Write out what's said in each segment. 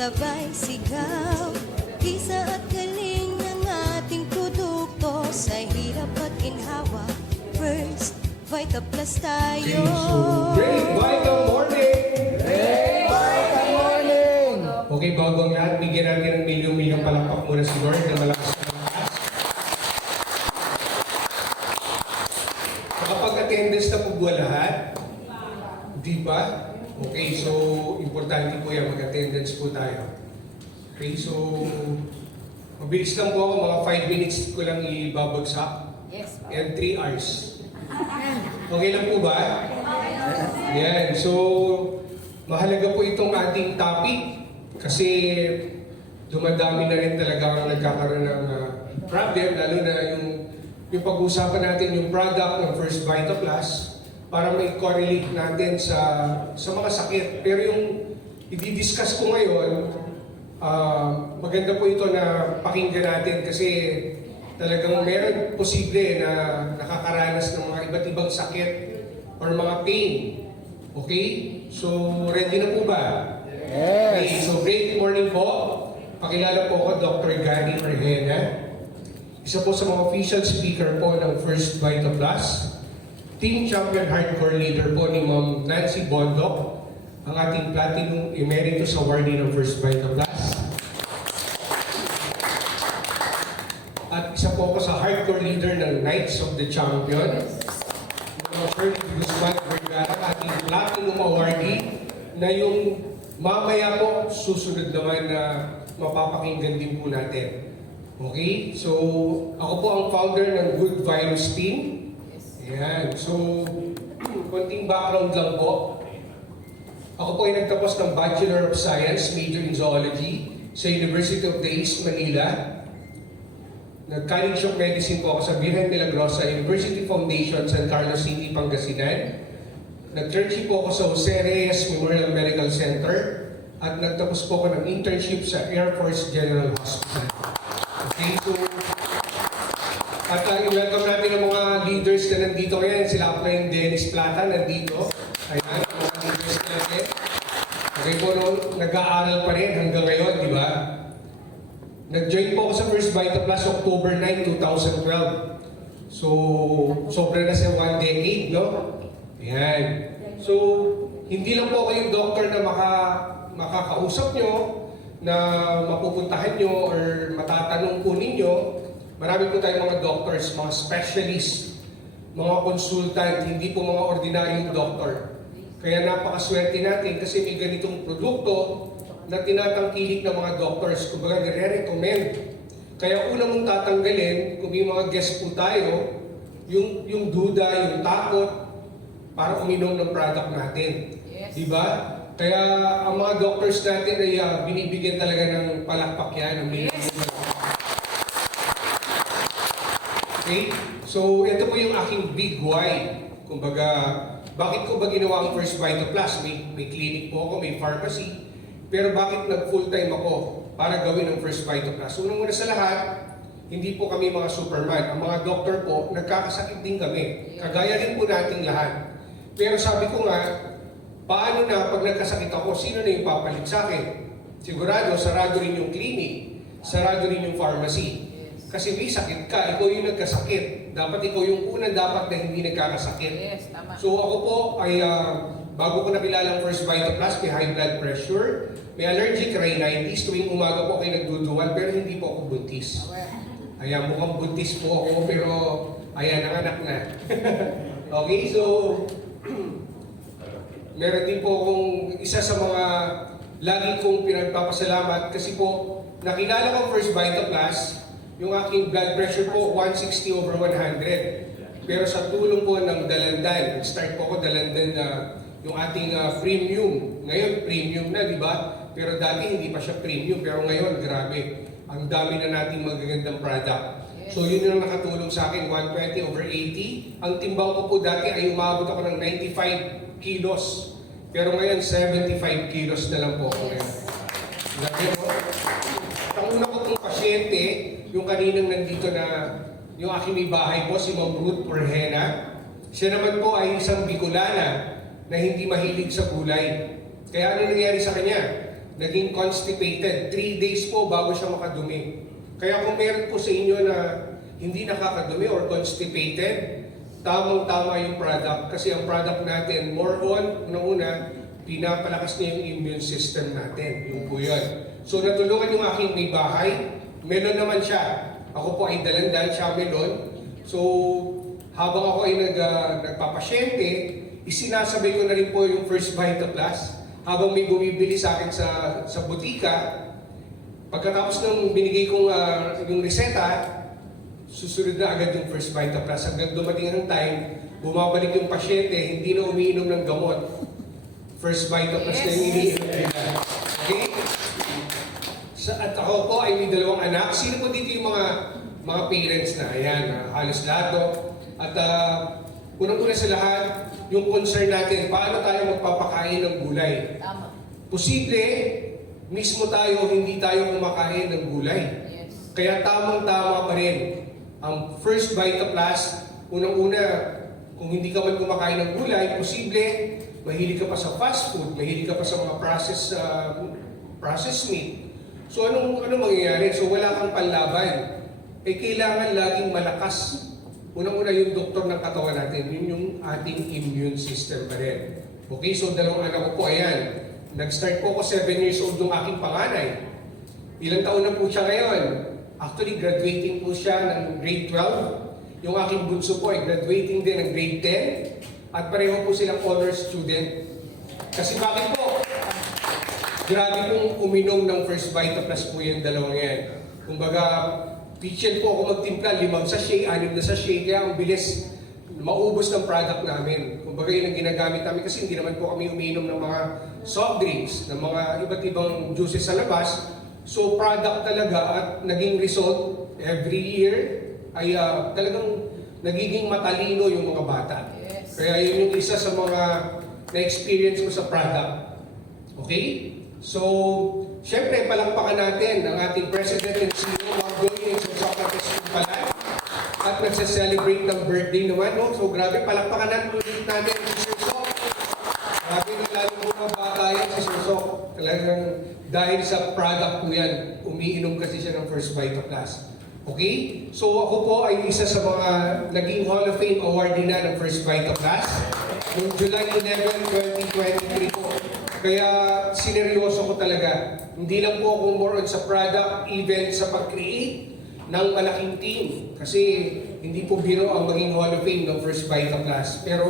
sabay sigaw. Kisa at galing ng ating produkto, sa hirap at ginhawa, First Vita Plus tayo. Great Vital Morning! Great Vital Morning! Okay, bago ang lahat, bigyan natin ng milyong-milyong palakpak muna si Lord na malakas na malakas. Nakapag-attendance na po ba lahat? Di ba? Okay, so importante po yan, mag-attendance po tayo. Okay, so mabilis lang po ako, mga 5 minutes ko lang ibabagsak. Yes. And 3 hours. Okay lang po ba? Yan, so mahalaga po itong ating topic kasi dumadami na rin talaga ang nagkakaroon ng problem, lalo na yung pag-uusapan natin yung product ng First Vita Plus para may correlate natin sa mga sakit. Pero yung i-discuss ko ngayon, maganda po ito na pakinggan natin kasi talagang meron posible na nakakaranas ng mga iba't ibang sakit or mga pain. Okay? So, ready na po ba? Yes! Okay, so great morning po. Pakilala po ako, Dr. Gary Marhena. Isa po sa mga official speaker po ng First Vita Plus. Team Champion Hardcore Leader po ni Ma'am Nancy Bondoc, ang ating Platinum Emeritus Awardee ng First Vita Plus. At isa po ako sa hardcore leader ng Knights of the Champion. Shirley Guzman Vergara, ating Platinum Awardee, na yung mamaya po susunod naman na mapapakinggan din po natin. Okay? So, ako po ang founder ng Good Virus Team. Ayan. So, konting background lang po. Ako po ay nagtapos ng Bachelor of Science, major in Zoology, sa University of the East Manila. Nag-College of Medicine po ako sa Virgen Milagrosa University Foundation, San Carlos City, Pangasinan. Nag-internship po ako sa Jose Reyes Memorial Medical Center at nagtapos po ako ng internship sa Air Force General Hospital. Okay, so at welcome natin ang mga leaders na nandito ngayon. Sila po yung Dennis Plata nandito. Ayan, mga leaders natin. Okay po, nag-aaral pa rin hanggang ngayon, di ba? Nag-join po ako sa First Vita Plus October 9, 2012. So, sobra na sa 1 decade, no? Ayan. So, hindi lang po ako yung doctor na makakausap nyo, na mapupuntahan nyo, or matatanong po ninyo. Marami po tayong mga doctors, mga specialists, mga consultant, hindi po mga ordinaryong doctor. Kaya napakaswerte natin kasi may ganitong produkto na tinatangkilik ng mga doctors, kumbaga nire-recommend. Kaya una mong tatanggalin, kung may mga guest po tayo, yung duda, yung takot, para uminom ng product natin. Yes. Diba? Kaya ang mga doctors natin ay binibigyan talaga ng palakpak yan. Okay? So, ito po yung aking big why. Kumbaga, bakit ko ba ginawa ang First Vita Plus? May clinic po ako, may pharmacy. Pero bakit nag-full-time ako para gawin ang First Vita Plus? Unang-una sa lahat, hindi po kami mga Superman. Ang mga doktor po, nagkakasakit din kami. Kagaya din po nating lahat. Pero sabi ko nga, paano na pag nagkasakit ako, sino na yung papalit sa akin? Sigurado, sarado rin yung clinic, sarado rin yung pharmacy. Kasi may sakit ka, ikaw yung nagkasakit. Dapat ikaw yung unang dapat na hindi nagkakasakit. Yes, tama. So ako po ay bago ko nakilala ang First Vita Plus, may high blood pressure, may allergic rhinitis, tuwing umaga po kayo nagduduwal, pero hindi po ako buntis. Ayan, mukhang buntis po ako, pero ayan, nanganak na. Okay, so meron din po akong isa sa mga lagi kong pinagpapasalamat kasi po nakilala ko First Vita Plus, yung aking blood pressure po 160/100. Pero sa tulong po ng Dalandan, start po ako Dalandan na yung ating premium. Ngayon, premium na, di ba? Pero dati hindi pa siya premium. Pero ngayon, grabe. Ang dami na nating magagandang product. Yes. So yun yung nakatulong sa akin, 120/80. Ang timbang ko po dati ay umabot ako ng 95 kilos. Pero ngayon, 75 kilos na lang po ako ngayon. Grabe po. Ang una ko pong pasyente, yung kaninang nandito na yung aking may bahay po, si Ma'am Ruth Porhena. Siya naman po ay isang Bicolana na hindi mahilig sa gulay. Kaya ano nangyari sa kanya? naging constipated. 3 days po bago siya makadumi. Kaya kung meron po sa inyo na hindi nakakadumi or constipated, tamang-tama yung product. Kasi ang product natin, more on, unang-una, pinapalakas niya yung immune system natin. Yung po yun. So natulungan yung aking may bahay, melon naman siya. Ako po ay dalandan, siya melon. So habang ako ay nagpapasyente, isinasabay ko na rin po yung First Vita Plus. Habang may bumibili sa akin sa butika, pagkatapos nung binigay kong yung reseta, susunod na agad yung First Vita Plus. Hanggang dumating ang time, bumabalik yung pasyente, hindi na umiinom ng gamot. First Vita Plus na yung iniinom nila. Okay? At ako po ay may 2 anak. Sino po dito yung mga parents na? Ayan, halos lahat do. At unang-una sa lahat, yung concern natin, paano tayo magpapakain ng gulay? Tama. Posible, mismo tayo, hindi tayo kumakain ng gulay. Yes. Kaya tamang-tama pa rin. Ang First Vita Plus, unang-una, kung hindi ka man kumakain ng gulay, posible, mahilig ka pa sa fast food, mahilig ka pa sa mga processed meat. So anong mangyayari? So wala kang panlaban. Kailangan laging malakas. Unang-una yung doktor ng katawan natin, yun yung ating immune system pa rin. Okay, so 2 anak ko po, ayan. Nag-start po ako 7 years old yung aking panganay. Ilang taon na po siya ngayon? Actually, graduating po siya ng grade 12. Yung aking bunso po ay graduating din ng grade 10. At pareho po silang honor student. Kasi bakit po? Grabe pong uminom ng First Vita Plus po yung 2 yan. Kumbaga, teacher po ako magtimpla, 5 sachet, 6 na sachet, kaya ang bilis maubos ng product namin. Kumbaga yun ang ginagamit namin kasi hindi naman po kami umiinom ng mga soft drinks, ng mga iba't ibang juices sa labas. So product talaga at naging result every year ay talagang nagiging matalino yung mga bata. Yes. Kaya yun yung isa sa mga na-experience ko sa product. Okay? So, syempre, palakpakan natin ang ating President and CEO, Marjorie and Socrates Palan. At nagsa-celebrate ng birthday naman, no? So, grabe, palakpakan natin ulit natin si Sir Sok. Grabe na lalo mga bata yan si Sir Sok. Talagang dahil sa product po yan, umiinom kasi siya ng First Vita Plus. Okay? So, ako po ay isa sa mga naging Hall of Fame awardee na ng First Vita Plus. Noong July 11, 2023 po. Kaya sineryoso ko talaga. Hindi lang po ako more on sa product, even sa pag-create ng malaking team. Kasi hindi po biro ang maging Hall of Fame ng First Vita Plus. Pero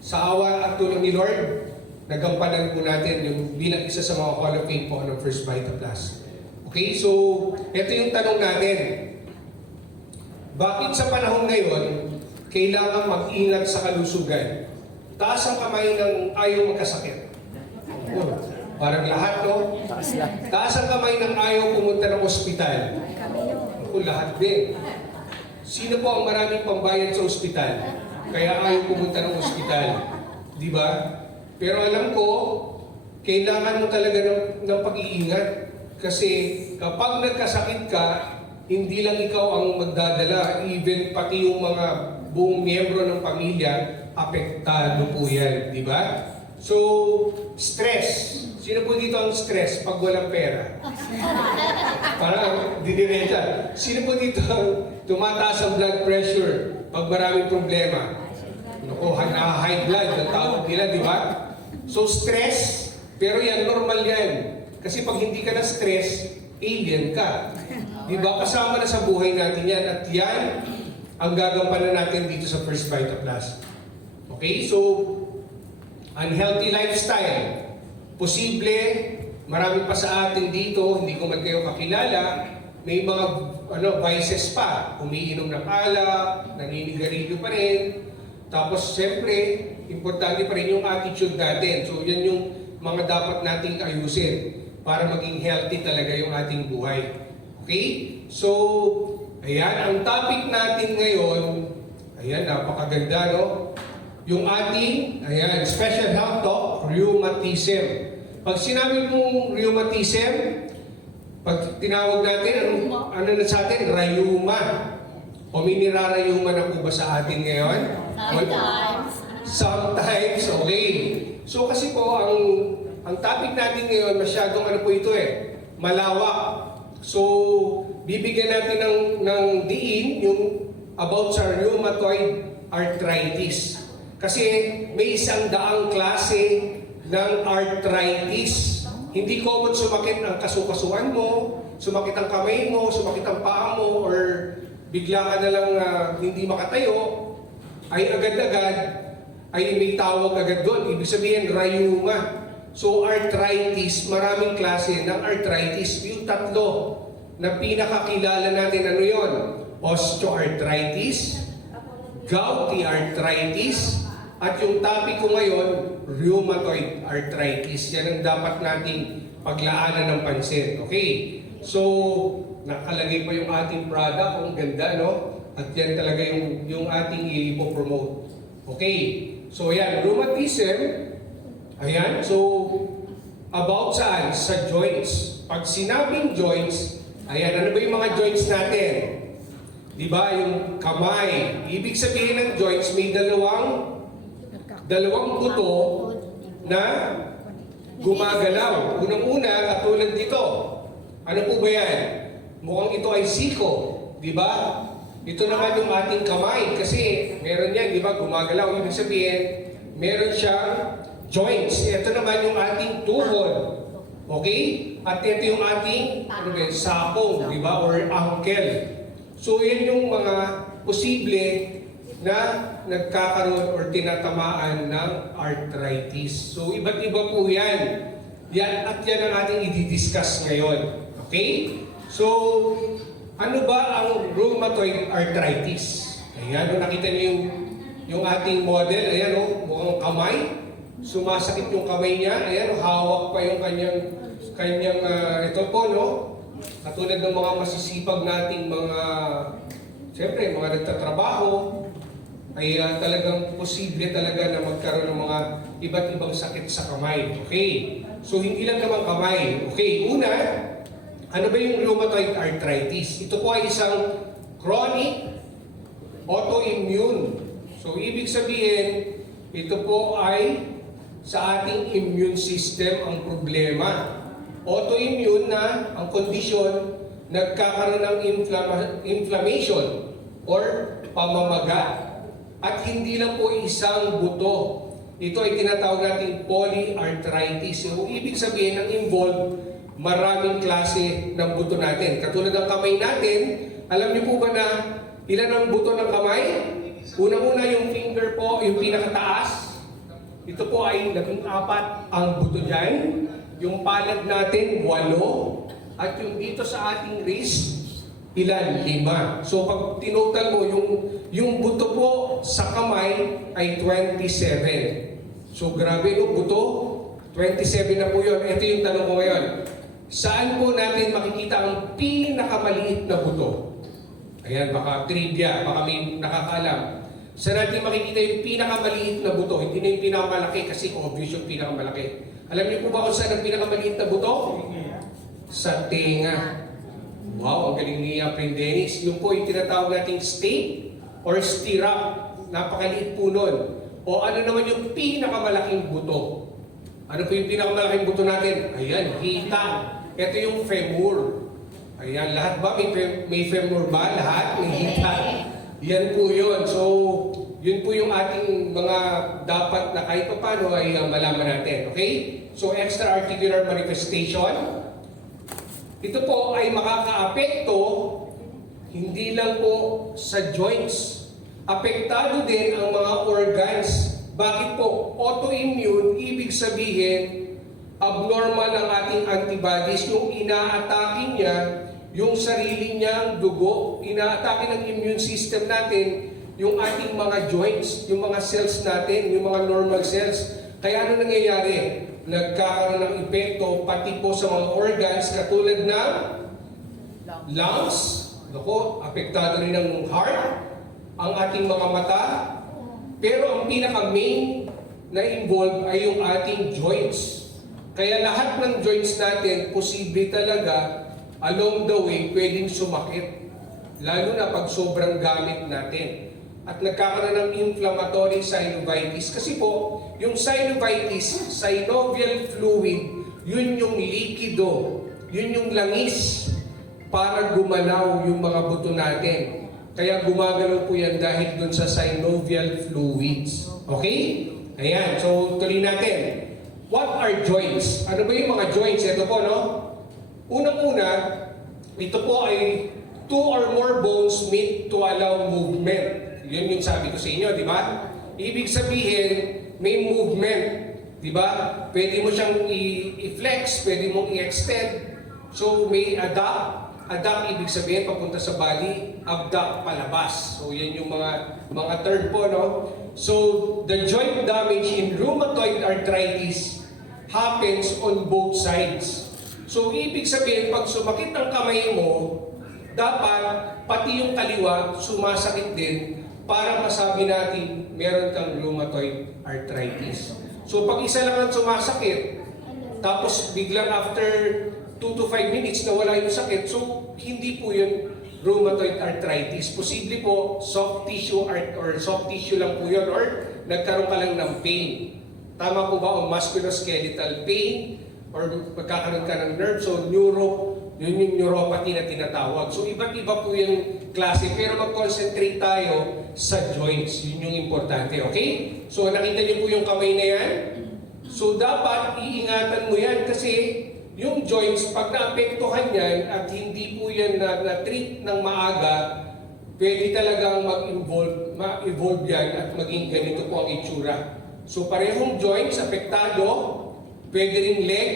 sa awa at tulong ni Lord, nagampanan po natin yung bilang isa sa mga Hall of Fame po ng First Vita Plus. Okay, so ito yung tanong natin. Bakit sa panahon ngayon, kailangan mag-ingat sa kalusugan? Taas ang kamay ng ayaw magkasakit. Parang lahat, no? Taas ang kamay ng ayaw pumunta ng ospital. Lahat din. Sino po ang maraming pambayad sa ospital? Kaya ayaw pumunta ng ospital. Di ba? Pero alam ko, kailangan mo talaga ng pag-iingat. Kasi kapag nagkasakit ka, hindi lang ikaw ang magdadala, even pati yung mga buong miyembro ng pamilya, apektado po yan. Di ba? So, stress. Sino po dito ang stress pag walang pera? Parang diniretsa. Sino po dito ang tumataas ang blood pressure pag maraming problema? Naku, high blood, ang tawag nila, di ba? So, stress, pero yan, normal yan. Kasi pag hindi ka na stress, alien ka. Di ba? Kasama na sa buhay natin yan. At yan ang gagampanan natin dito sa First Vita Plus. Okay, so, unhealthy lifestyle. Posible, marami pa sa atin dito, hindi ko man kayo kakilala, may mga vices pa. Umiinom ng alak, naninigarilyo pa rin. Tapos, siyempre, importante pa rin yung attitude natin. So, yan yung mga dapat nating ayusin para maging healthy talaga yung ating buhay. Okay? So, ayan, ang topic natin ngayon, ayan, napakaganda, no? Yung ating, ayan, special health talk, rheumatism. Pag sinabi mong rheumatism, pag tinawag natin, ano na sa atin? Rayuma. O may nirarayuma na po ba sa atin ngayon? Sometimes. Sometimes, okay. So kasi po, ang ang topic natin ngayon, masyadong ano po ito malawak. So, bibigyan natin ng diin yung about sa rheumatoid arthritis. Kasi may 100 klase ng arthritis. Hindi common sumakit ang kasukasuan mo, sumakit ang kamay mo, sumakit ang paa mo, or bigla ka na lang hindi makatayo, ay agad-agad ay may tawag agad doon. Ibig sabihin, rheuma. So, arthritis, maraming klase ng arthritis. Yung tatlo na pinakakilala natin, ano yon? Osteoarthritis, gouty arthritis, at yung topic ko ngayon, rheumatoid arthritis. Yan ang dapat nating paglaanan ng pansin. Okay? So, nakalagay pa yung ating product. Ang ganda, no? At yan talaga yung ating ipopromote. Okay? So, yan. Rheumatism. Ayan. So, about saan? Sa joints. Pag sinabing joints, ayan. Ano ba yung mga joints natin? Diba? Yung kamay. Ibig sabihin ng joints, may dalawang buto na gumagalaw. Unang-una, katulad dito. Ano po ba yan? Mukhang ito ay siko. Diba? Ito naman yung ating kamay. Kasi meron yan, diba? Gumagalaw. Ibig sabihin, meron siyang joints. Ito naman yung ating tuhod. Okay? At ito yung ating sakong, diba? Or ankle. So, yan yung mga posible na nagkakaroon or tinatamaan ng arthritis. So, iba't iba po yan. At yan ang ating i-discuss ngayon. Okay? So, ano ba ang rheumatoid arthritis? Ayan, nakita niyo yung ating model. Ayan, mukhang kamay. Sumasakit yung kamay niya. Ayan, hawak pa yung kanyang ito po, no? Katulad ng mga masisipag nating siyempre, mga nagtatrabaho, ay talagang posible talaga na magkaroon ng mga iba't ibang sakit sa kamay. Okay? So, hindi lang naman kamay. Okay, una, ano ba yung rheumatoid arthritis? Ito po ay isang chronic autoimmune. So, ibig sabihin, ito po ay sa ating immune system ang problema. Autoimmune na ang kondisyon, nagkakaroon ng inflammation or pamamaga. At hindi lang po isang buto. Ito ay tinatawag nating polyarthritis. So, ibig sabihin, ang involved, maraming klase ng buto natin. Katulad ng kamay natin, alam niyo po ba na ilan ang buto ng kamay? Unang-una yung finger po, yung pinakataas. Ito po ay 14 ang buto dyan. Yung palad natin, 8. At yung dito sa ating wrist, ilan? 5. So pag tinotal mo, yung buto po sa kamay ay 27. So grabe no, buto. 27 na po yun. Ito yung tanong ko ngayon. Saan po natin makikita ang pinakamaliit na buto? Ayan, baka trivia, baka may nakakaalam. Saan natin makikita yung pinakamaliit na buto? Hindi na yung pinakamalaki kasi obvious yung pinakamalaki. Alam niyo po ba kung saan ang pinakamaliit na buto? Sa tenga. Wow, ang galing ni Friend Dennis. Yung po yung tinatawag nating steak or stirrup. Napakaliit po nun. O ano naman yung pinakamalaking buto? Ano po yung pinakamalaking buto natin? Ayan, hita. Ito yung femur. Ayan, lahat ba? May femur ba? Lahat? May hita. Yan po yun. So, yun po yung ating mga dapat na kahit pa paano ay malaman natin. Okay? So, extra-articular manifestation. Ito po ay makakaapekto hindi lang po sa joints. Apektado din ang mga organs. Bakit po? Autoimmune, ibig sabihin, abnormal ang ating antibodies. Yung inaatake niya, yung sarili niyang dugo, inaatake ng immune system natin, yung ating mga joints, yung mga cells natin, yung mga normal cells. Kaya ano nangyayari? Nagkakaroon ng epekto pati po sa mga organs katulad ng lungs, apektado rin ng heart, ang ating mga mata, pero ang pinaka-main na involved ay yung ating joints. Kaya lahat ng joints natin, posible talaga, along the way, pwedeng sumakit. Lalo na pag sobrang gamit natin. at nagkakaroon ng inflammatory synovitis. Kasi po, yung synovitis, synovial fluid, yun yung likido, yun yung langis para gumalaw yung mga buto natin. Kaya gumagalaw po yan dahil dun sa synovial fluids. Okay? Ayan, so tuloy natin. What are joints? Ano ba yung mga joints? Ito po, no? Unang-una, ito po ay two or more bones meet to allow movement. Yun yung sabi ko sa inyo, di ba? Ibig sabihin, may movement. Di ba? Pwede mo siyang i-flex, pwede mong i-extend. So may adduct. Adduct ibig sabihin papunta sa body, abduct palabas. So yan yung mga term po, no? So the joint damage in rheumatoid arthritis happens on both sides. So ibig sabihin, pag sumakit ang kamay mo, dapat pati yung kaliwa sumasakit din para masabi natin meron kang rheumatoid arthritis. So pag isa lang ang sumasakit, tapos biglang after 2 to 5 minutes nawala yung sakit, so hindi po yun rheumatoid arthritis. Posible po soft tissue or soft tissue lang po yun or nagkaroon ka lang ng pain. Tama po ba o musculoskeletal pain or magkakaroon ka ng nerve, so yun yung neuropathy na tinatawag. So iba't iba po yung klase, pero mag-concentrate tayo sa joints. Yun yung importante, okay? So nakita niyo po yung kamay na yan? So dapat iingatan mo yan kasi yung joints, pag naapektuhan yan at hindi po yan na-treat ng maaga, pwede talagang ma-evolve yan at maging ganito po ang itsura. So parehong joints apektado, pwede rin leg,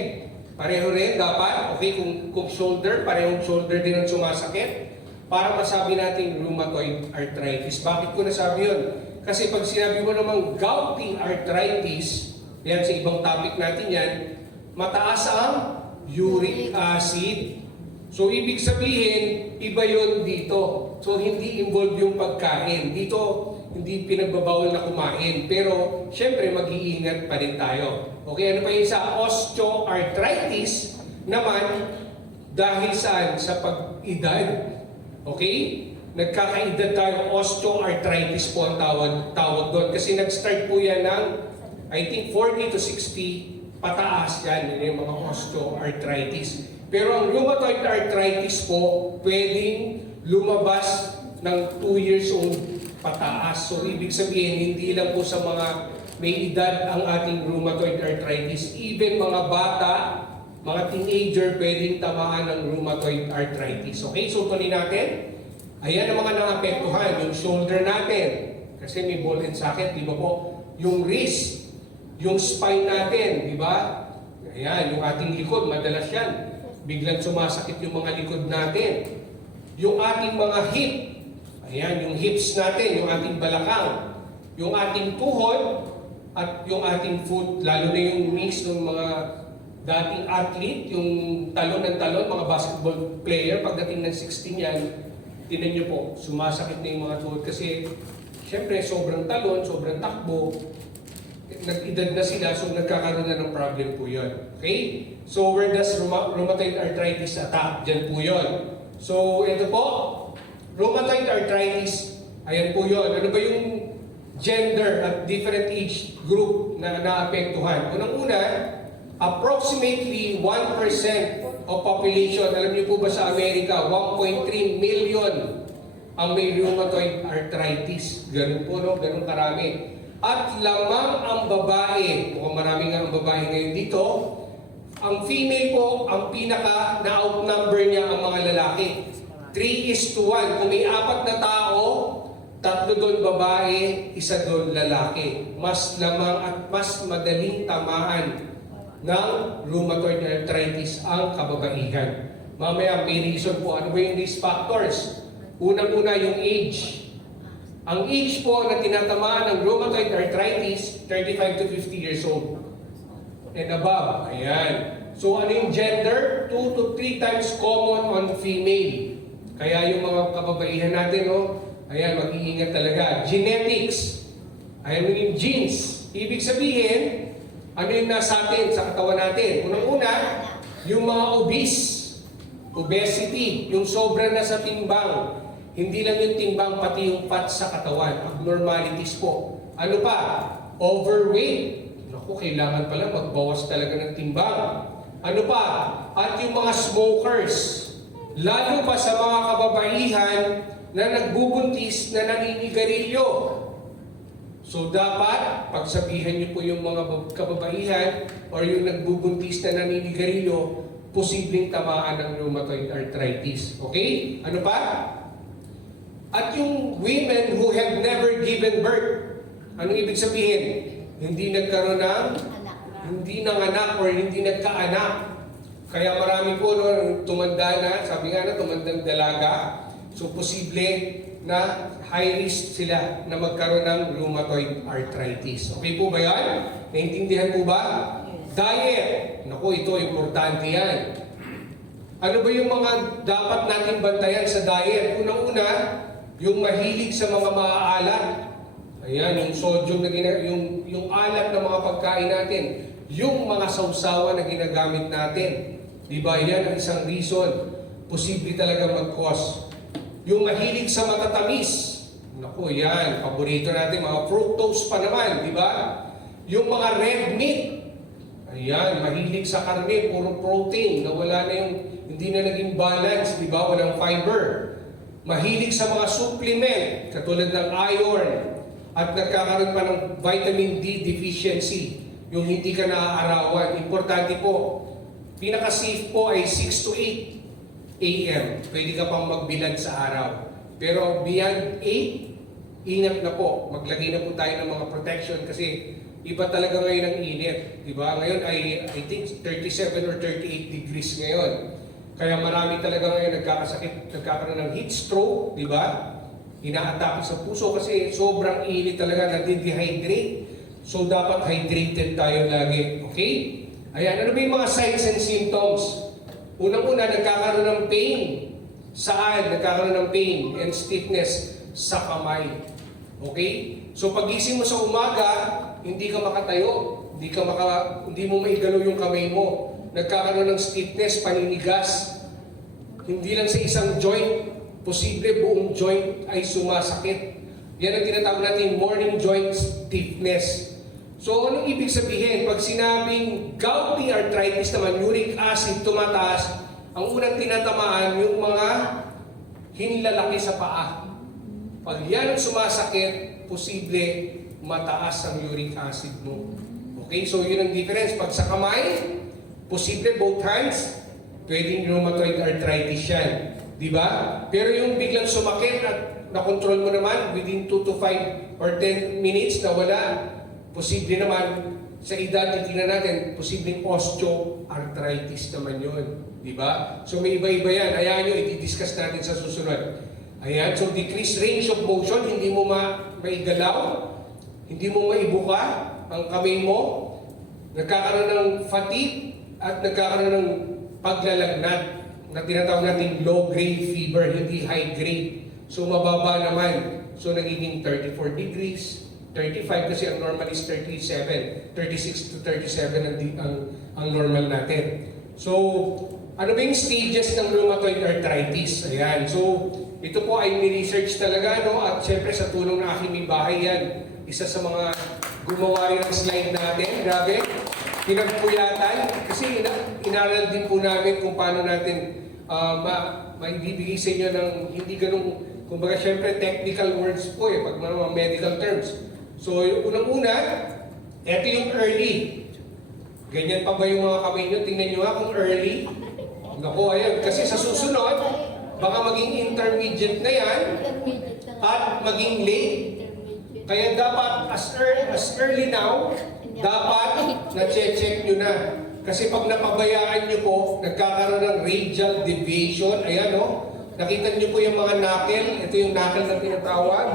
pareho rin dapat, okay, kung shoulder, parehong shoulder din ang sumasakit para masabi natin rheumatoid arthritis. Bakit ko nasabi yun? Kasi pag sinabi mo namang gouty arthritis, yan sa ibang topic natin yan, mataas ang uric acid. So ibig sabihin, iba yun dito. So hindi involved yung pagkain. Dito, hindi pinagbabawal na kumain. Pero, syempre, mag-iingat pa rin tayo. Okay, ano pa yung sa osteoarthritis naman, dahil saan? Sa pag-edad. Okay? Nagkakaedad tayo, osteoarthritis po ang tawag doon. Kasi nag-start po yan ng, I think, 40 to 60 pataas yan. Yan yung mga osteoarthritis. Pero ang rheumatoid arthritis po, pwedeng lumabas ng 2 years old pataas. So, ibig sabihin, hindi lang po sa mga may edad ang ating rheumatoid arthritis. Even mga bata, mga teenager, pwedeng tamaan ng rheumatoid arthritis. Okay, so tuloy natin. Ayan ang mga nangapektuhan. Yung shoulder natin, kasi may ball and socket, di ba po? Yung wrist, yung spine natin, di ba? Ayan, yung ating likod, madalas yan. Biglang sumasakit yung mga likod natin. Yung ating mga hip, ayan, yung hips natin, yung ating balakang, yung ating tuhod, at yung ating foot, lalo na yung knees ng mga dating athlete, yung talon ng talon, mga basketball player, pagdating ng 16 yan, tinan nyo po, sumasakit na yung mga tuhod kasi syempre sobrang talon, sobrang takbo, nag-edad na sila, so nagkakaroon na ng problem po yun. Okay? So where does rheumatoid arthritis attack? Diyan po yun. So ito po, rheumatoid arthritis, ayan po yun. Ano ba yung gender at different age group na naapektuhan? Unang-una, approximately 1% of population, alam niyo po ba sa Amerika, 1.3 million ang may rheumatoid arthritis. Ganun po, no? Ganun karami. At lamang ang babae, mukhang marami nga ang babae ngayon dito, ang female po, ang pinaka na-outnumber niya ang mga lalaki. 3:1. Kung may 4 na tao, 3 doon babae, 1 doon lalaki. Mas lamang at mas madaling tamaan ng rheumatoid arthritis ang kababaihan. Mamaya may reason po. Ano ba yung risk factors? Unang-una yung age. Ang age po na tinatamaan ng rheumatoid arthritis, 35 to 50 years old and above. Ayan. So ano yung gender? 2 to 3 times common on female. Kaya yung mga kababaihan natin, no? Ayan, mag-iingat talaga. Genetics. Ayan yung genes. Ibig sabihin, ano yung nasa atin, sa katawan natin? Unang-una, yung mga obese. Obesity. Yung sobra na sa timbang. Hindi lang yung timbang, pati yung fat sa katawan. Abnormalities po. Ano pa? Overweight. Naku, kailangan pala magbawas talaga ng timbang. Ano pa? At yung mga smokers. Lalo pa sa mga kababaihan na nagbubuntis na naninigarilyo. So dapat, pagsabihan niyo po yung mga kababaihan or yung nagbubuntis na naninigarilyo, posibleng tamaan ng rheumatoid arthritis. Okay? Ano pa? At yung women who have never given birth, anong ibig sabihin? Hindi nagkaroon ng, hindi nanganak or hindi nagkaanak. Kaya marami po no, tumanda na, sabi nga na, tumandang dalaga. So posible na high risk sila na magkaroon ng rheumatoid arthritis. Okay po ba yan? Naintindihan po ba? Diet. Naku, ito, importante yan. Ano ba yung mga dapat natin bantayan sa diet? Unang-una, yung mahilig sa mga maaalat. Ayan, yung sodium na yung alat na mga pagkain natin. Yung mga sausawa na ginagamit natin. Diba, yan ang isang reason. Posible talaga mag-cause. Yung mahilig sa matatamis. Naku, yan, paborito natin, mga fructose pa naman, di ba? Yung mga red meat. Ayan, mahilig sa karne, puro protein, na wala na yung, hindi na naging balance, di ba? Walang fiber. Mahilig sa mga supplement, katulad ng iron, at nagkakaroon pa ng vitamin D deficiency, yung hindi ka naaarawan. Importante po, pinaka-safe po ay 6 to 8 a.m. Pwede ka pang magbilad sa araw. Pero beyond 8, ingat na po. Maglagay na po tayo ng mga protection kasi iba talaga ngayon ang init. Diba? Ngayon ay, I think, 37 or 38 degrees ngayon. Kaya marami talaga ngayon nagkakasakit, nagkakaroon ng heat stroke, di ba? Inaatake sa puso kasi sobrang init talaga, nadi-dehydrate. So dapat hydrated tayo lagi, okay? Ayan, ano ba yung mga signs and symptoms? Unang-una, nagkakaroon ng pain. Saan? Nagkakaroon ng pain and stiffness sa kamay. Okay? So pagising mo sa umaga, hindi ka makatayo, hindi mo maigalaw yung kamay mo. Nagkakaroon ng stiffness, paninigas. Hindi lang sa isang joint, posible buong joint ay sumasakit. Yan ang tinatawag natin morning joint stiffness. So anong ibig sabihin? Pag sinabing gouty arthritis naman, uric acid tumataas, ang unang tinatamaan yung mga hinlalaki sa paa. Pag yan ang sumasakit, posible mataas ang uric acid mo. Okay, so yun ang difference. Pag sa kamay, posible both hands, pwedeng rheumatoid arthritis yan. Di ba? Pero yung biglang sumakit at na-control mo naman within 2 to 5 or 10 minutes na wala, posible naman sa edad na tingnan natin, posibleng osteoarthritis naman yun. Di ba? So may iba-iba yan. Ayan nyo, i-discuss natin sa susunod. Ayan, so decreased range of motion, hindi mo maigalaw, hindi mo maibuka ang kamay mo, nagkakaroon ng fatigue, at nagkakaroon ng paglalagnat na tinatawag natin low-grade fever, hindi high-grade. So mababa naman. So nagiging 34 degrees, 35 kasi ang normal is 37, 36 to 37 ang normal natin. So, ano ba yung stages ng rheumatoid arthritis? Ayan. So, ito po ay ni-research talaga, no? At syempre sa tulong ng aking may bahay yan. Isa sa mga gumawa rin ng slide natin. Grabe. Pinagpuyatan. Kasi inaral din po namin kung paano natin maibibigay sa inyo ng hindi ganung, kumbaga syempre technical words po pag mga medical terms. So unang-una, ito yung early. Ganyan pa ba yung mga kamay nyo? Tingnan nyo nga kung early. Naku, ayan. Kasi sa susunod, baka maging intermediate na yan at maging late. Kaya dapat as early now, dapat na-check nyo na. Kasi pag napabayaan nyo po, nagkakaroon ng radial deviation. Ayan o, nakita nyo po yung mga knuckle. Ito yung knuckle na tinatawag.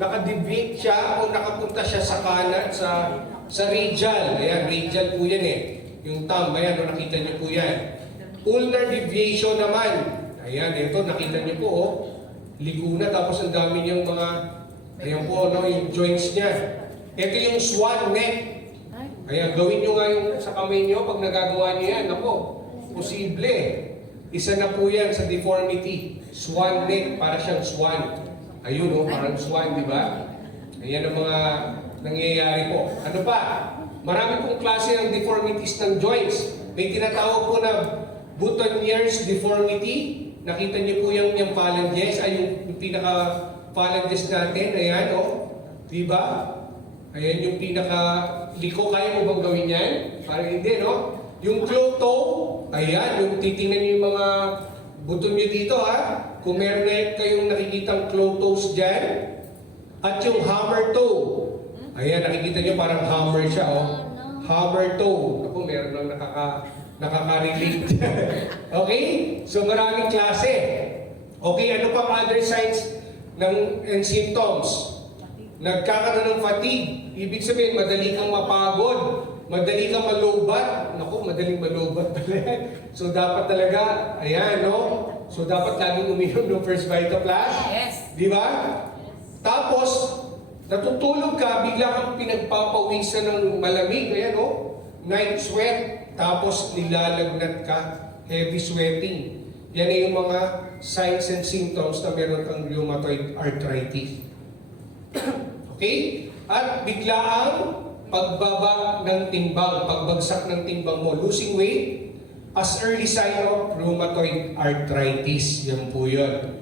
Nakadeviate siya o nakapunta siya sa kanan, sa radial. Ayan, radial po yan Yung thumb, ayan o, nakita nyo po yan. Ulnar deviation naman. Ayan, ito, nakita nyo po ligo na, tapos ang dami niyang mga, ayan po, yung joints niya. Ito yung swan neck. Kaya gawin nyo nga yung sa kamay nyo pag nagagawa nyo yan. Ako, posible. Isa na po yan sa deformity. swan neck, para siyang swan. Ayun, oh, parang swan, di ba? Ayan ang mga nangyayari po. Ano pa? Marami pong klase ng deformities ng joints. May tinatawag po na boutonniere's deformity. Nakita niyo po yung phalanges, ay yung pinaka-phalanges natin. Ayan, oh. Di ba? Ayan yung pinaka-liko. Kaya mo bang gawin yan? Parang hindi, no? Yung claw toe, ayan, yung titingnan niyo yung mga buton niyo dito, ha? Kung meron na kayong nakikitang claw toes dyan. At yung hammer toe. Ayan, nakikita niyo parang hammer siya, oh. Hammer toe. Ako, meron lang nakaka-relate. Okay? So, maraming klase. Okay, ano pang other signs and symptoms? Nagkakaroon ng fatigue. Ibig sabihin, madali kang mapagod. Madali kang malobat. Naku, madaling malobat pala yan. So, dapat talaga, ayan, no? So, dapat laging uminom ng First Vita Plus. Yes. Di ba? Tapos, natutulog ka, bigla kang pinagpapawisan ng malamig. Ayan, no? Night sweat. Tapos, nilalagnat ka. Heavy sweating. Yan ay yung mga signs and symptoms na meron kang rheumatoid arthritis. Okay? At biglaang pagbaba ng timbang, pagbagsak ng timbang mo, losing weight, as early sign of rheumatoid arthritis. Yan po yun.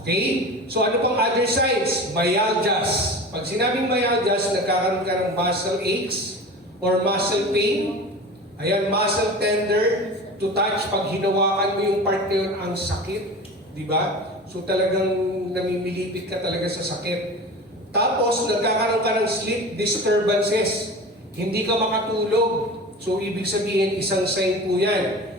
Okay? So ano pang other signs? Myalgias. Pag sinabing myalgias, nagkakaroon ka ng muscle aches or muscle pain. Ayan, muscle tender to touch. Pag hinawakan mo yung part na yun, ang sakit. Di ba? So talagang namimilipit ka talaga sa sakit. Tapos, nagkakaroon ka ng sleep disturbances. Hindi ka makatulog. So, ibig sabihin, isang sign po yan.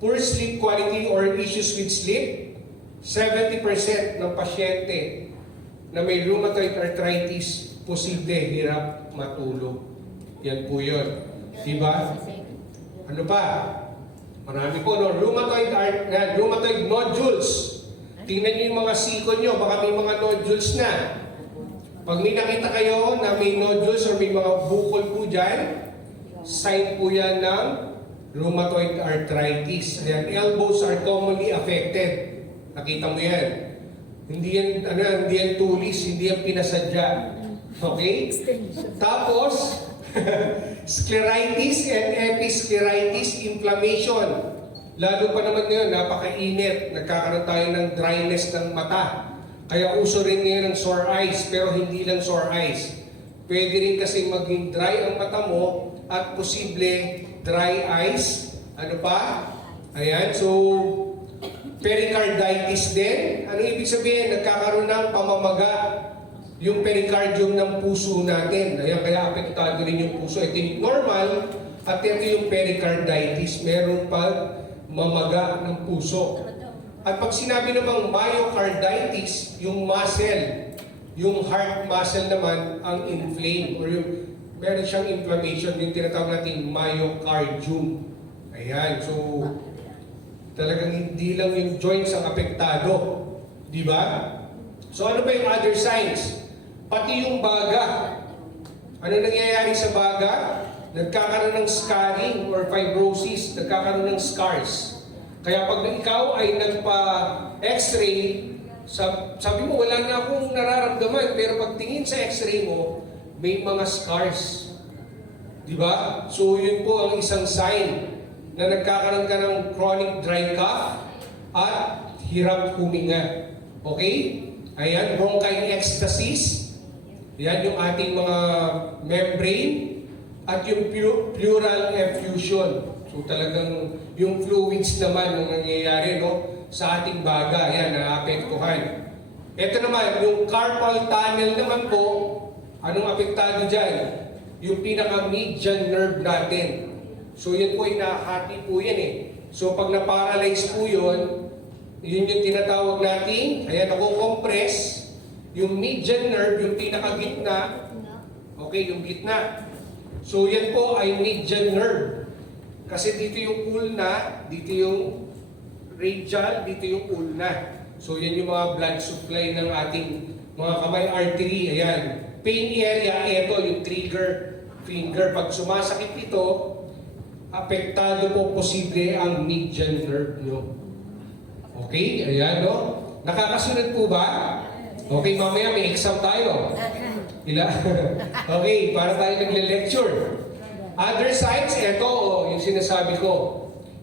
Poor sleep quality or issues with sleep. 70% ng pasyente na may rheumatoid arthritis, posible hirap matulog. Yan po yun. Diba? Ano pa? Marami po, no? Rheumatoid nodules. Tingnan niyo yung mga siko nyo, baka may mga nodules na. Pag may nakita kayo na may nodules or may mga bukol po dyan, sign po yan ng rheumatoid arthritis. Ayan, elbows are commonly affected. Nakita mo yan. Hindi yan tulis, hindi yan pinasadya. Okay? Tapos, scleritis and episcleritis, inflammation. Lalo pa naman ngayon, napakainit. Nagkakaroon tayo ng dryness ng mata. Kaya uso rin ngayon ng sore eyes, pero hindi lang sore eyes. Pwede rin kasi maging dry ang mata mo at posible dry eyes. Ano pa? Ayan, so pericarditis din. Ano ibig sabihin? Nagkakaroon ng pamamaga yung pericardium ng puso natin. Ayan, kaya apektado rin yung puso. Ito yung normal at ito yung pericarditis. Meron pa mamaga ng puso. At pag sinabi namang myocarditis, yung muscle, yung heart muscle naman ang inflame or yung meron siyang inflammation, yung tinatawag natin myocardium. Ayan, so talagang hindi lang yung joints ang apektado. Di ba? So ano ba yung other signs? Pati yung baga. Ano nangyayari sa baga? Nagkakaroon ng scarring or fibrosis, nagkakaroon ng scars. Kaya pag ikaw ay nagpa-x-ray, sabi mo, wala na akong nararamdaman, pero pagtingin sa x-ray mo, may mga scars. Di ba? So yun po ang isang sign na nagkakaroon ka ng chronic dry cough at hirap huminga. Okay? Ayan, bronchiectasis. Yan yung ating mga membrane at yung pleural effusion. So talagang yung fluids naman ang nangyayari, no, sa ating baga, yan, naapektuhan. Ito naman, yung carpal tunnel naman po, anong apektado dyan? Yung pinaka-median nerve natin. So yan po, inahati po yan eh. So pag na-paralyze po yun yung tinatawag natin, ayan, nako-compress, yung median nerve, yung pinaka-gitna, okay, yung gitna. So yan po ay median nerve. Kasi dito yung ulna, dito yung radial, dito yung ulna. So yan yung mga blood supply ng ating mga kamay artery. Ayan. Pain area, ito yung trigger finger. Pag sumasakit ito, apektado po posible ang median nerve nyo. Okay? Ayan, no? Nakakasunod po ba? Okay, mamaya may exam tayo. Ila? Okay, para tayo nagle-lecture. Other sides, ito yung sinasabi ko.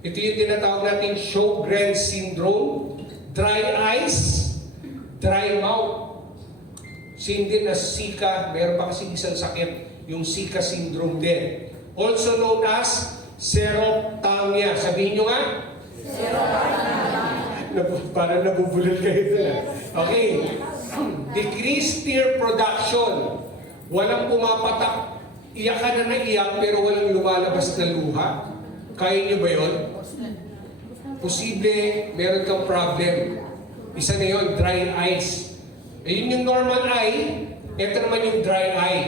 Ito yung tinatawag natin Sjogren's syndrome, dry eyes, dry mouth. Same din as Zika, meron pa kasi isang sakit, yung Zika syndrome din. Also known as serophthalmia. Sabihin nyo nga? Parang nabubulol kayo doon. Okay. Decreased tear production. Walang pumapatak. Iyak ka na naiyak pero walang lumalabas na luha. Kaya nyo ba yun? Posible, meron kang problem. Isa na yun, dry eyes. Eh, yun yung normal eye. Ito naman yung dry eye.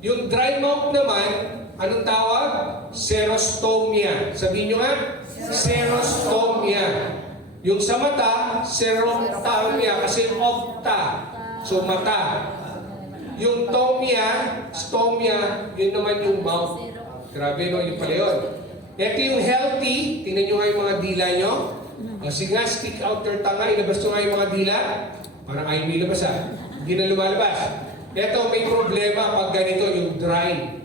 Yung dry mouth naman, anong tawag? Xerostomia. Sabihin nyo nga? Xerostomia. Yung sa mata, serophthalmia kasi opta. So mata. Yung stomia, yun naman yung mouth. Grabe no, yun pala yun. Ito yung healthy. Tingnan nyo nga yung mga dila nyo. O sige nga, stick out your tongue. Ilabas nyo nga yung mga dila. Parang ayaw may labas Hindi na lumalabas. Ito may problema pag ganito, yung dry.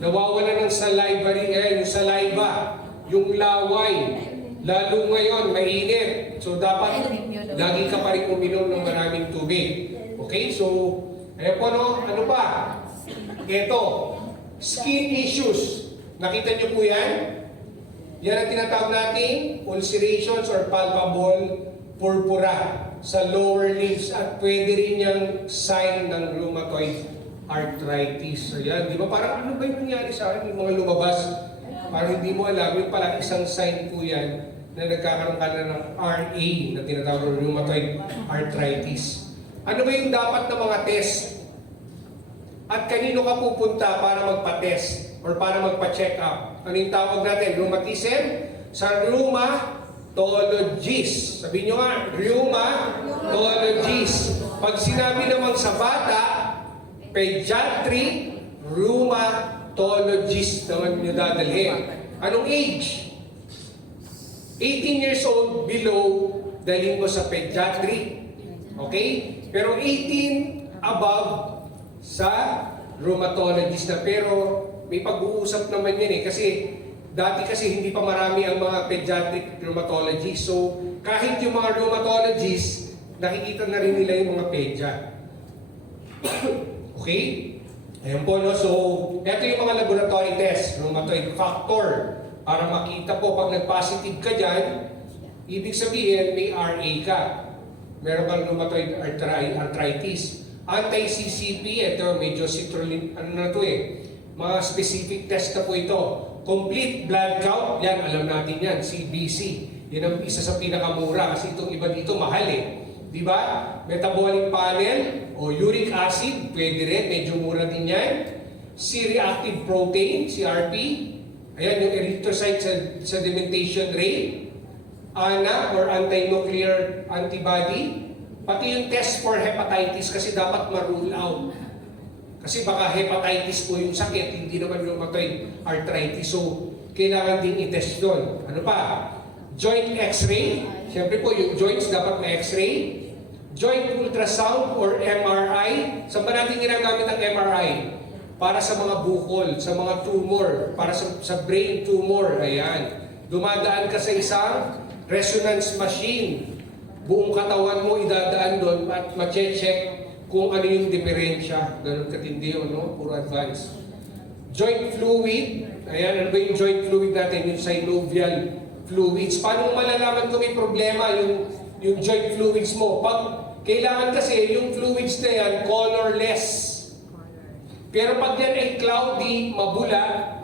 Nawawala ng saliva rin. Yung saliva. Yung laway. Lalo ngayon, mainit. So, dapat lagi ka pa rin uminom ng maraming tubig. Okay? So, ayan po, no? Ano pa? Ito. Skin issues. Nakita niyo po yan? Yan ang tinatawag natin ulcerations or palpable purpura sa lower limbs at pwede rin yung sign ng rheumatoid arthritis. So, yan. Di ba? Parang ano ba yung nangyari sa akin? Yung mga lumabas. Parang hindi mo alam. Yung pala isang sign po yan na nagkakaroon ka na ng RA na tinatawag ng rheumatoid arthritis. Ano ba yung dapat na mga test? At kanino ka pupunta para magpa-test or para magpa-check up? Ano yung tawag natin? Rheumatism? Sa rheumatologist. Sabihin nyo nga, rheumatologist. Pag sinabi naman sa bata, pediatric rheumatologist naman nyo dadalhin. Anong age? 18 years old below, dalhin mo sa pediatric. Okay? Pero 18 above sa rheumatologist na. Pero may pag-uusap naman yan kasi dati kasi hindi pa marami ang mga pediatric rheumatologist. So kahit yung mga rheumatologist, nakikita na rin nila yung mga pedya. Okay? Ayan po, no? So ito yung mga laboratory test, rheumatoid factor. Para makita po, pag nag-positive ka dyan, ibig sabihin may RA ka. Meron kang rheumatoid arthritis. Anti-CCP, ito medyo citrulline, ano na to mga specific test na po ito. Complete blood count, yan, alam natin yan, CBC. Yan ang isa sa pinakamura kasi itong iba dito mahal Di ba? Metabolic panel o uric acid, pwede rin, medyo mura din yan. C-reactive protein, CRP. Ayan, yung erythrocyte sedimentation rate. ANA or anti-nuclear antibody. Pati yung test for hepatitis kasi dapat ma-rule out. Kasi baka hepatitis po yung sakit, hindi naman rheumatoid arthritis. So, kailangan din i-test yun. Ano pa? Joint x-ray. Siyempre po, yung joints dapat may x-ray. Joint ultrasound or MRI. Saan ba natin ginagamit ang MRI? Para sa mga bukol, sa mga tumor, para sa brain tumor. Ayan. Dumadaan ka sa isang resonance machine. Buong katawan mo idadaan doon at ma-check kung ano yung diferensya. Ganun katindi yun, no? Puro advance. Joint fluid. Ayan, ano ba yung joint fluid natin? Yung synovial fluids. Paano mo malalaman kung may problema yung joint fluids mo? Pag kailangan kasi yung fluids na yan, colorless. Pero pag yan ay cloudy, mabula,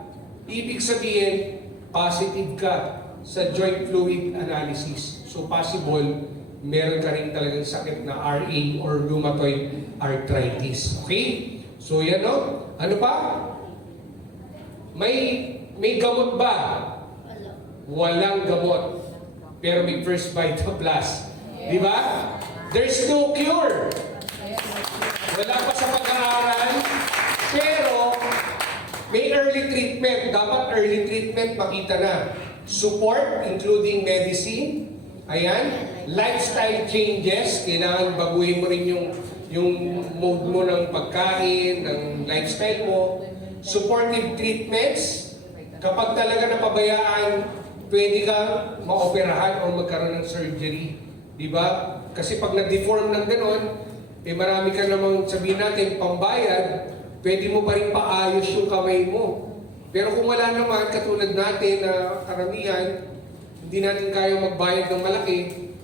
ibig sabihin, positive ka sa joint fluid analysis. So possible, meron ka rin talagang sakit na RA or rheumatoid arthritis. Okay? So yan no? Ano pa? May gamot ba? Walang gamot. Pero may First Vita Plus. Di ba? There's no cure. Wala pa sa pag-aaral. Pero may early treatment. Dapat early treatment makita na. Support, including medicine, Ayan, lifestyle changes, kailangan baguhin mo rin yung mode mo ng pagkain, ng lifestyle mo. Supportive treatments, kapag talaga napabayaan, pwede kang maoperahan o magkaroon ng surgery. Di ba? Kasi pag na-deform ng ganon, marami ka namang sabihin natin, pambayad, pwede mo pa rin paayos yung kamay mo. Pero kung wala naman, katulad natin na karamihan, hindi natin kaya magbayad ng malaki,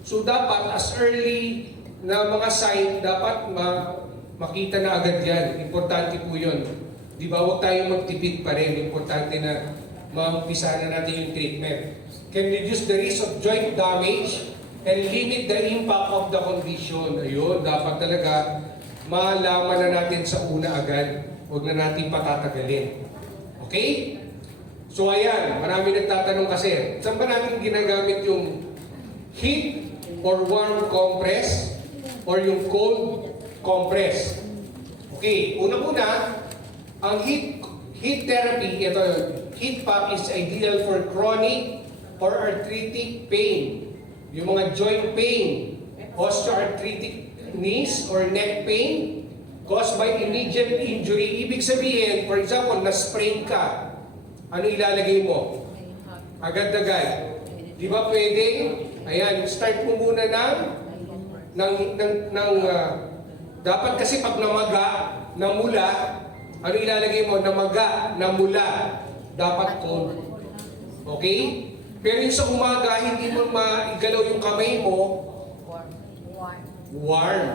so dapat as early na mga sign, dapat makita na agad yan. Importante po yun. Di ba? Huwag tayong magtipid pa rin. Importante na maumpisahan na natin yung treatment. Can reduce the risk of joint damage and limit the impact of the condition. Ayun, dapat talaga malaman na natin sa una agad. Huwag na natin patatagalin. Okay? So ayan, marami nagtatanong kasi, saan ba natin ginagamit yung heat or warm compress or yung cold compress? Okay, unang-una, ang heat therapy, ito, heat pack is ideal for chronic or arthritic pain. Yung mga joint pain, osteoarthritic knees or neck pain caused by immediate injury. Ibig sabihin, for example, na-sprain ka. Ano ilalagay mo? Agad-agad. Di ba pwede? Ayan, start mo muna dapat kasi pag namaga, namula, ano ilalagay mo? Namaga, namula, dapat cold. Okay? Pero yung sa umaga, hindi mo maigalaw yung kamay mo, warm.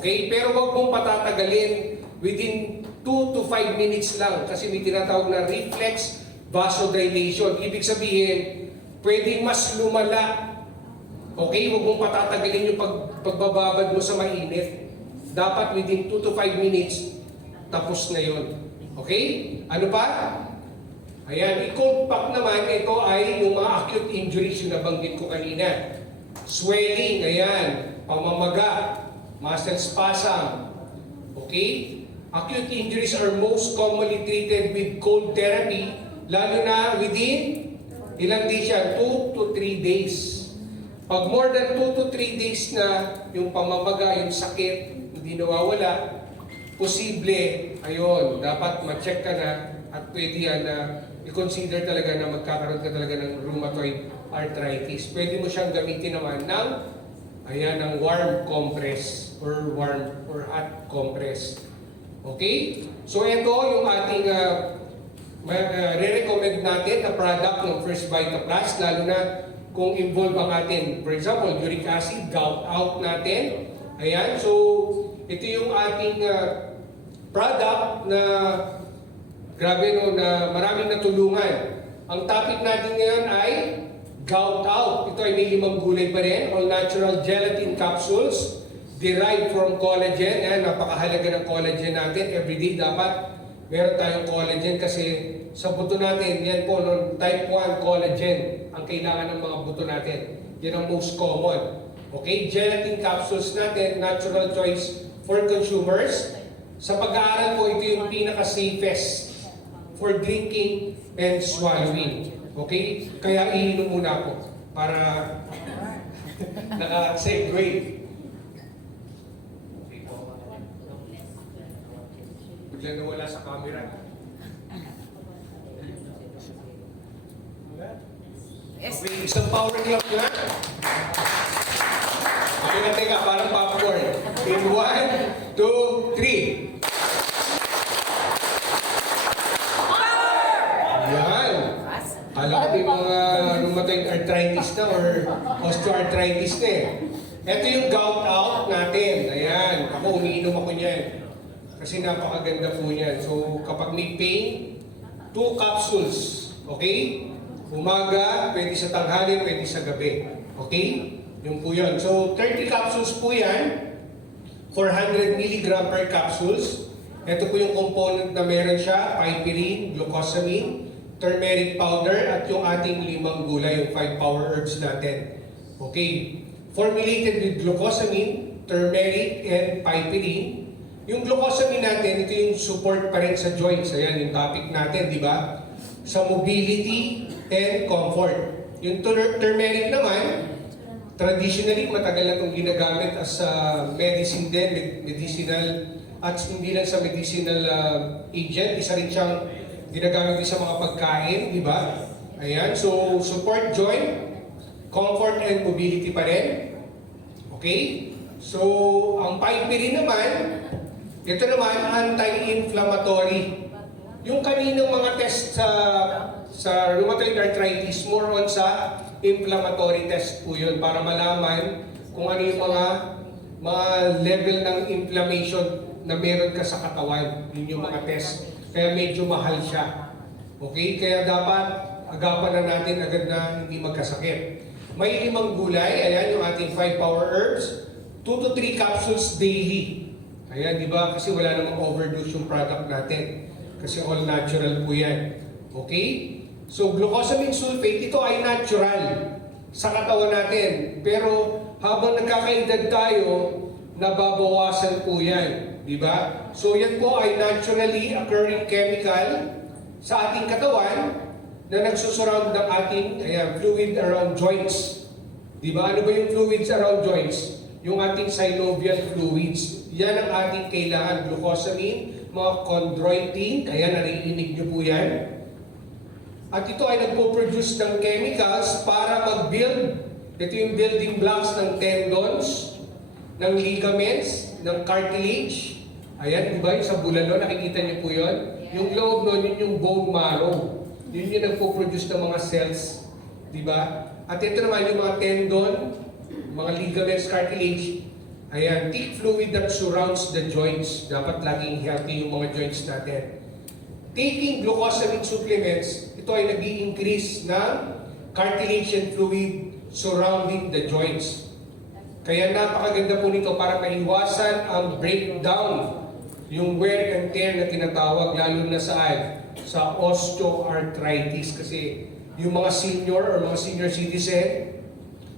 Okay? Pero wag mong patatagalin within 2 to 5 minutes lang kasi may tinatawag na reflex vasodilation. Ibig sabihin, pwedeng mas lumala. Okay? Wag mong patatagalin yung pagbababad mo sa mainit. Dapat within 2 to 5 minutes, tapos na yun. Okay? Ano pa? Ayan, i-cold pack naman, ito ay yung mga acute injuries yung nabanggit ko kanina. Swelling, ayan, pamamaga, muscle spasm. Okay? Acute injuries are most commonly treated with cold therapy, lalo na within ilang days yan? 2 to 3 days. Pag more than 2 to 3 days na yung pamamaga, yung sakit, hindi nawawala, posible, ayun, dapat ma-check ka na at pwede yan na i-consider talaga na magkakaroon ka talaga ng rheumatoid arthritis. Pwede mo siyang gamitin naman ng ng warm compress or warm or hot compress. Okay? So ito yung ating re-recommend natin na product ng First Vitaplus, lalo na kung involve ang atin, for example, uric acid, gout out natin. Ayan, so ito yung ating product na grabe no, na maraming natulungan. Ang topic natin ngayon ay gout out. Ito ay may 5 gulay pa rin. All natural gelatin capsules derived from collagen. Yan, napakahalaga ng collagen natin. Everyday dapat meron tayong collagen kasi sa buto natin, yan po, no, type 1 collagen ang kailangan ng mga buto natin. Yan ang most common. Okay, gelatin capsules natin, natural choice for consumers. Sa pag-aaral po, ito yung pinaka-safest for drinking and swallowing. Okay? Kaya iinom muna ako para naka-segue. Bigla nawala sa camera. Okay, isang power clap na. Okay na, teka, parang popcorn. In 1, 2, 3. Yan. Alam ko yung mga rheumatoid arthritis na or osteoarthritis na eh. Ito yung gout out natin. Ayan. Ako, umiinom ako niyan. Kasi napakaganda po niyan. So, kapag may pain, 2 capsules. Okay? Umaga, pwede sa tanghali, pwede sa gabi. Okay? Yung po yun. So, 30 capsules po yan. 400 mg per capsules. Ito po yung component na meron siya. Piperine, glucosamine, turmeric powder, at yung ating 5 gulay, yung 5 power herbs natin. Okay. Formulated with glucosamine, turmeric, and piperine. Yung glucosamine natin, ito yung support pa rin sa joints. Ayan, yung topic natin, di ba? Sa mobility and comfort. Yung turmeric naman, Traditionally, matagal na itong ginagamit as medicine din, medicinal, at hindi lang sa medicinal agent, isa rin siyang ginagamit din sa mga pagkain, di ba? Ayan, so support joint, comfort and mobility pa rin. Okay? So, ang piperine naman, ito naman, anti-inflammatory. Yung kaninang mga test sa rheumatoid arthritis, more on sa inflammatory test po yun para malaman kung ano yung mga level ng inflammation na meron ka sa katawan. Yun yung mga test. Kaya medyo mahal siya. Okay? Kaya dapat agapan na natin agad na hindi magkasakit. May 5 gulay. Ayan yung ating 5 power herbs. 2 to 3 capsules daily. Ayan, di ba? Kasi wala namang overdose yung product natin. Kasi all natural po yan. Okay? So, glucosamine sulfate, ito ay natural sa katawan natin. Pero habang nagkakaedad tayo, nababawasan po yan. Di ba? So, yan po ay naturally occurring chemical sa ating katawan na nagsusurround ng ating fluid around joints. Di ba? Ano ba yung fluids around joints? Yung ating synovial fluids. Yan ang ating kailangan. Glucosamine, mga chondroitin, kaya narinig nyo po yan. At ito ay nagpo-produce ng chemicals para mag-build. Ito yung building blocks ng tendons, ng ligaments, ng cartilage. Ayan, di ba? Yung sa bulalo, nakikita niyo po yun? Yung loob nun, yun yung bone marrow. Yun yung nagpo-produce ng mga cells. Di ba? At ito naman yung mga tendon, mga ligaments, cartilage. Ayan, thick fluid that surrounds the joints. Dapat laging healthy yung mga joints natin. Taking glucosamine supplements, ito ay nag-i-increase ng cartilage and fluid surrounding the joints. Kaya napakaganda po nito para maiwasan ang breakdown, yung wear and tear na tinatawag, lalo na saan? Sa osteoarthritis. Kasi yung mga senior or mga senior citizen,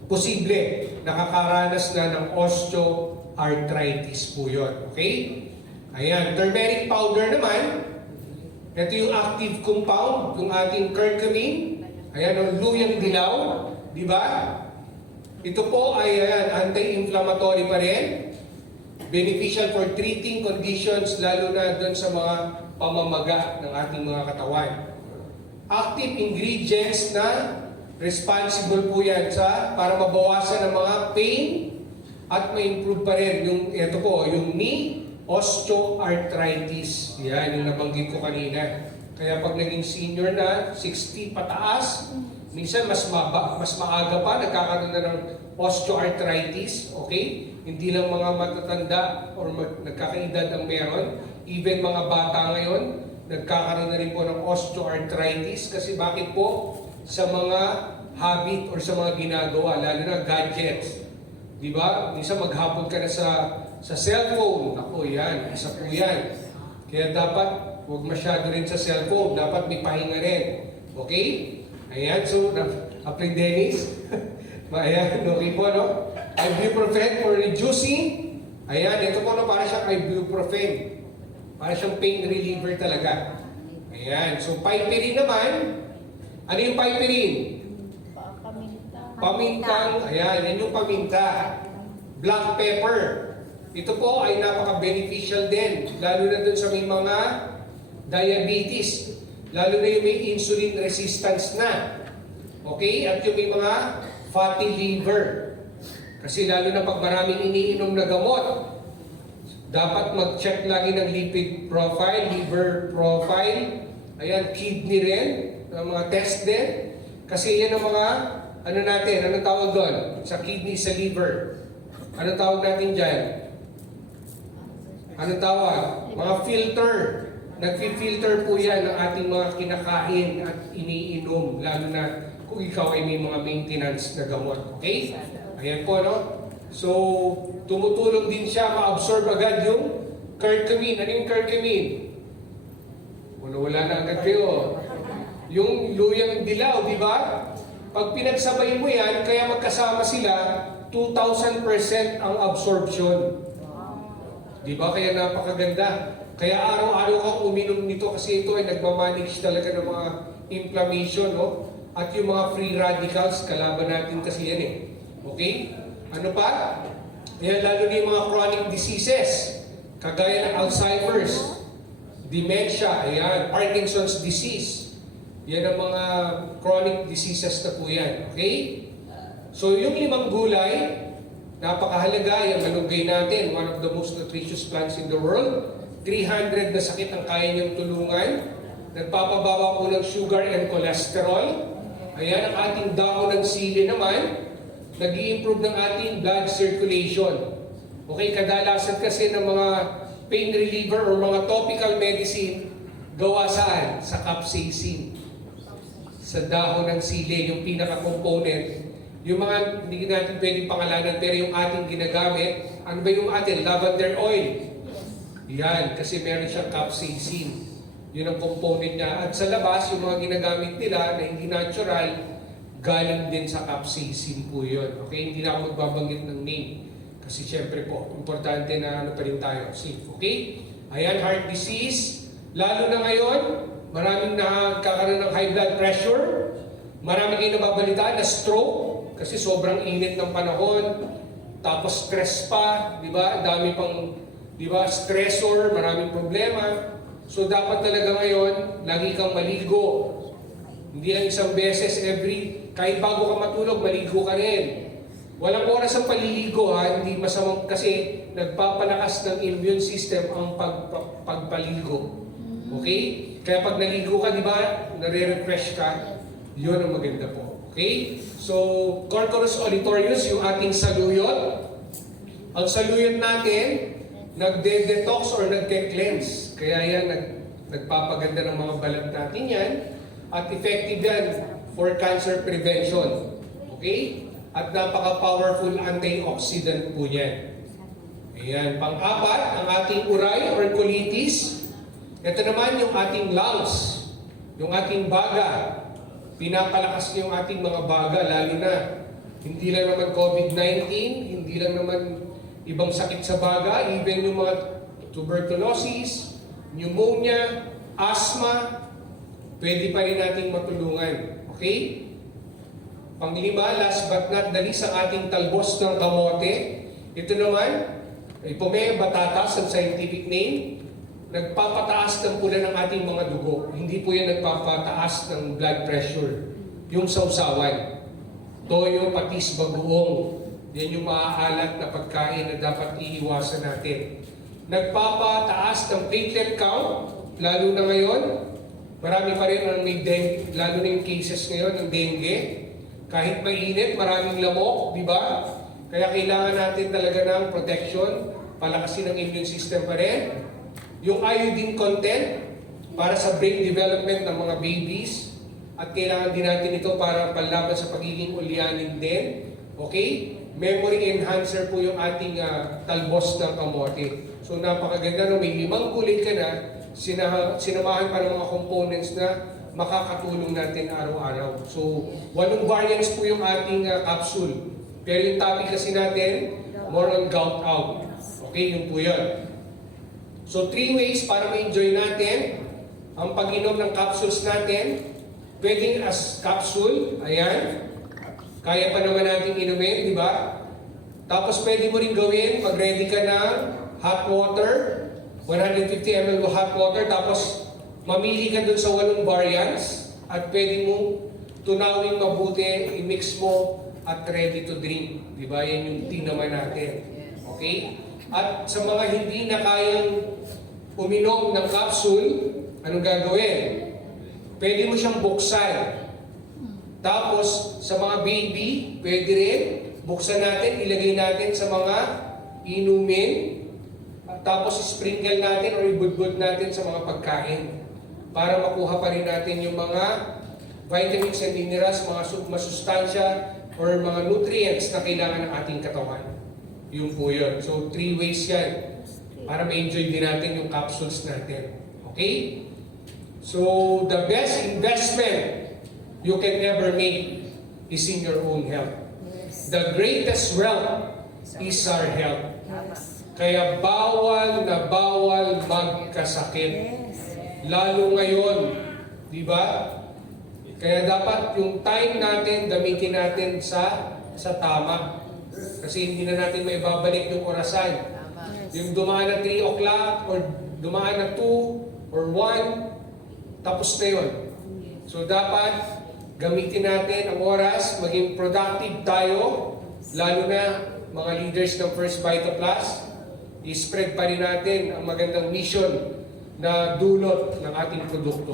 posible nakakaranas na ng osteoarthritis po yun. Okay? Ayan, turmeric powder naman, ito yung active compound, yung ating curcumin. Ayan, ang luyang dilaw. Di ba? Ito po ay anti-inflammatory pa rin. Beneficial for treating conditions, lalo na doon sa mga pamamaga ng ating mga katawan. Active ingredients na responsible po yan para mabawasan ang mga pain at ma-improve pa rin yung, ito po, yung knee osteoarthritis. Yan, yung nabanggit ko kanina. Kaya pag naging senior na, 60 pataas, minsan mas maaga pa, nagkakaroon na ng osteoarthritis. Okay? Hindi lang mga matatanda or nagkakaedad ang meron. Even mga bata ngayon, nagkakaroon na rin po ng osteoarthritis. Kasi bakit po? Sa mga habit or sa mga ginagawa, lalo na gadgets. Di ba? Minsan maghapon ka na sa cellphone. Ako, yan. Isa po yan. Kaya dapat, huwag masyado rin sa cellphone. Dapat may pahinga rin. Okay? Ayan. So, apply Dennis. Ayan. Okay po, no? Ibuprofen for reducing. Ayan. Ito po, no? Para siyang ibuprofen. Para siyang pain reliever talaga. Ayan. So, piperine naman. Ano yung piperine? Pamintang. Ayan. Yan yung paminta. Black pepper. Ito po ay napaka-beneficial din, lalo na dun sa may mga diabetes, lalo na yung may insulin resistance na. Okay? At yung may mga fatty liver. Kasi lalo na pag maraming iniinom na gamot, dapat mag-check lagi ng lipid profile, liver profile, ayan, kidney rin, mga test din. Kasi yan ang mga, ano natin, anong tawag doon? Sa kidney, sa liver. Anong tawag natin dyan? Anong tawag? Mga filter. Nag-filter po yan ng ating mga kinakain at iniinom, lalo na kung ikaw ay may mga maintenance na gamot. Okay? Ayan po, no? So, tumutulong din siya ma-absorb agad yung curcumin. Ano yung curcumin? Wala na agad kayo. Yung luyang dilaw, di ba? Pag pinagsabay mo yan, kaya magkasama sila, 2,000% ang absorption. Di ba? Kaya napakaganda. Kaya araw-araw kang uminom nito kasi ito ay nagmamanage talaga ng mga inflammation, no? At yung mga free radicals, kalaban natin kasi yan eh. Okay? Ano pa? Ayan, lalo na yung mga chronic diseases, kagaya ng Alzheimer's, dementia, ayan, Parkinson's disease. Yan ang mga chronic diseases na po yan. Okay? So yung 5 gulay, napakahalaga, yung malunggay natin, one of the most nutritious plants in the world. 300 na sakit ang kaya niyong tulungan. Nagpapababa po ng sugar and cholesterol. Ayan, ang ating dahon ng sili naman, nag-i-improve ng ating blood circulation. Okay, kadalasan kasi ng mga pain reliever or mga topical medicine, gawa saan? Sa capsaicin. Sa dahon ng sili, yung pinaka-component. Yung mga hindi natin pwedeng pangalanan, pero yung ating ginagamit, ano ba yung atin? Lavender oil. Yan, kasi meron siyang capsaicin. Yun ang component niya. At sa labas, yung mga ginagamit nila na hindi natural, galing din sa capsaicin po yun. Okay, hindi na ako magbabanggit ng name. Kasi syempre po, importante na ano pa rin tayo. See, okay? Ayan, heart disease. Lalo na ngayon, maraming nakakaroon ng high blood pressure. Marami kayo nababalitaan na stroke. Kasi sobrang init ng panahon. Tapos stress pa, di ba? Dami pang, di ba, stressor, maraming problema. So dapat talaga ngayon, lagi kang maligo. Hindi lang isang beses kahit bago ka matulog, maligo ka rin. Walang oras ang paliligo ha, hindi masamang kasi nagpapalakas ng immune system ang pagpaligo. Okay? Kaya pag naligo ka, di ba, nare-refresh ka, yun ang maganda po. Okay? So, Corcorus olitorius, yung ating saluyot. Ang saluyot natin, nagde-detox or nagke-cleanse. Kaya yan, nagpapaganda ng mga balat natin yan. At effective yan for cancer prevention. Okay? At napaka-powerful antioxidant po yan. Ayan. Pang-apat, ang ating uray or colitis. Ito naman yung ating lungs. Yung ating baga. Pinapalakas niyo yung ating mga baga, lalo na hindi lang naman COVID-19, hindi lang naman ibang sakit sa baga, even yung mga tuberculosis, pneumonia, asthma, pwede pa rin nating matulungan. Okay? Panglima, last but not the least, ang ating talbos ng kamote. Ito naman, Ipomea batatas, ang scientific name, nagpapataas ng pula ng ating mga dugo. Hindi po yan nagpapataas ng blood pressure. Yung sausawan, toyo, patis, bagoong, yan yung maaalat na pagkain na dapat iiwasan natin. Nagpapataas ng platelet count, lalo na ngayon. Marami pa rin ang may dengue, lalo na yung cases ngayon ng dengue. Kahit mainit, maraming lamok, di ba? Kaya kailangan natin talaga ng protection, palakasin ang immune system pa rin. Yung iodine content para sa brain development ng mga babies. At kailangan din natin ito para panlaban sa pagiging ulyanin din. Okay? Memory enhancer po yung ating talbos ng kamote. So napakaganda no, may 5 gulay ka na, sinamahan pa ng mga components na makakatulong natin araw-araw. So 8 variants po yung ating capsule. Pero yung topic kasi natin, more on gout out. Okay, yun po yun. So 3 ways para ma-enjoy natin ang pag-inom ng capsules natin. Pwedeng as capsule, ayan. Kaya pa naman natin inumin, di ba? Tapos pwede mo rin gawin, pag-ready ka ng hot water, 150 ml of hot water, tapos mamili ka dun sa 8 variants at pwede mo tunawin mabuti, i-mix mo at ready to drink. Di ba? Yan yung tea naman natin. Okay? At sa mga hindi na kayang uminom ng capsule, anong gagawin? Pwede mo siyang buksan. Tapos, sa mga baby, pwede rin, buksan natin, ilagay natin sa mga inumin, tapos sprinkle natin o ibudbud natin sa mga pagkain para makuha pa rin natin yung mga vitamins and minerals, mga masustansya or mga nutrients na kailangan ng ating katawan. Yun po yun. So, 3 ways yan para ma-enjoy din natin yung capsules natin. Okay? So, the best investment you can ever make is in your own health. The greatest wealth is our health. Kaya bawal na bawal magkasakit. Lalo ngayon, di ba? Kaya dapat yung time natin gamitin natin sa sa tama. Kasi hindi na natin may babalik yung orasan. Yung dumaan na 3 o'clock or dumaan na 2 or 1, tapos na yun. So dapat gamitin natin ang oras, maging productive tayo, lalo na mga leaders ng First Vita Plus, i-spread pa rin natin ang magandang mission na dulot ng ating produkto.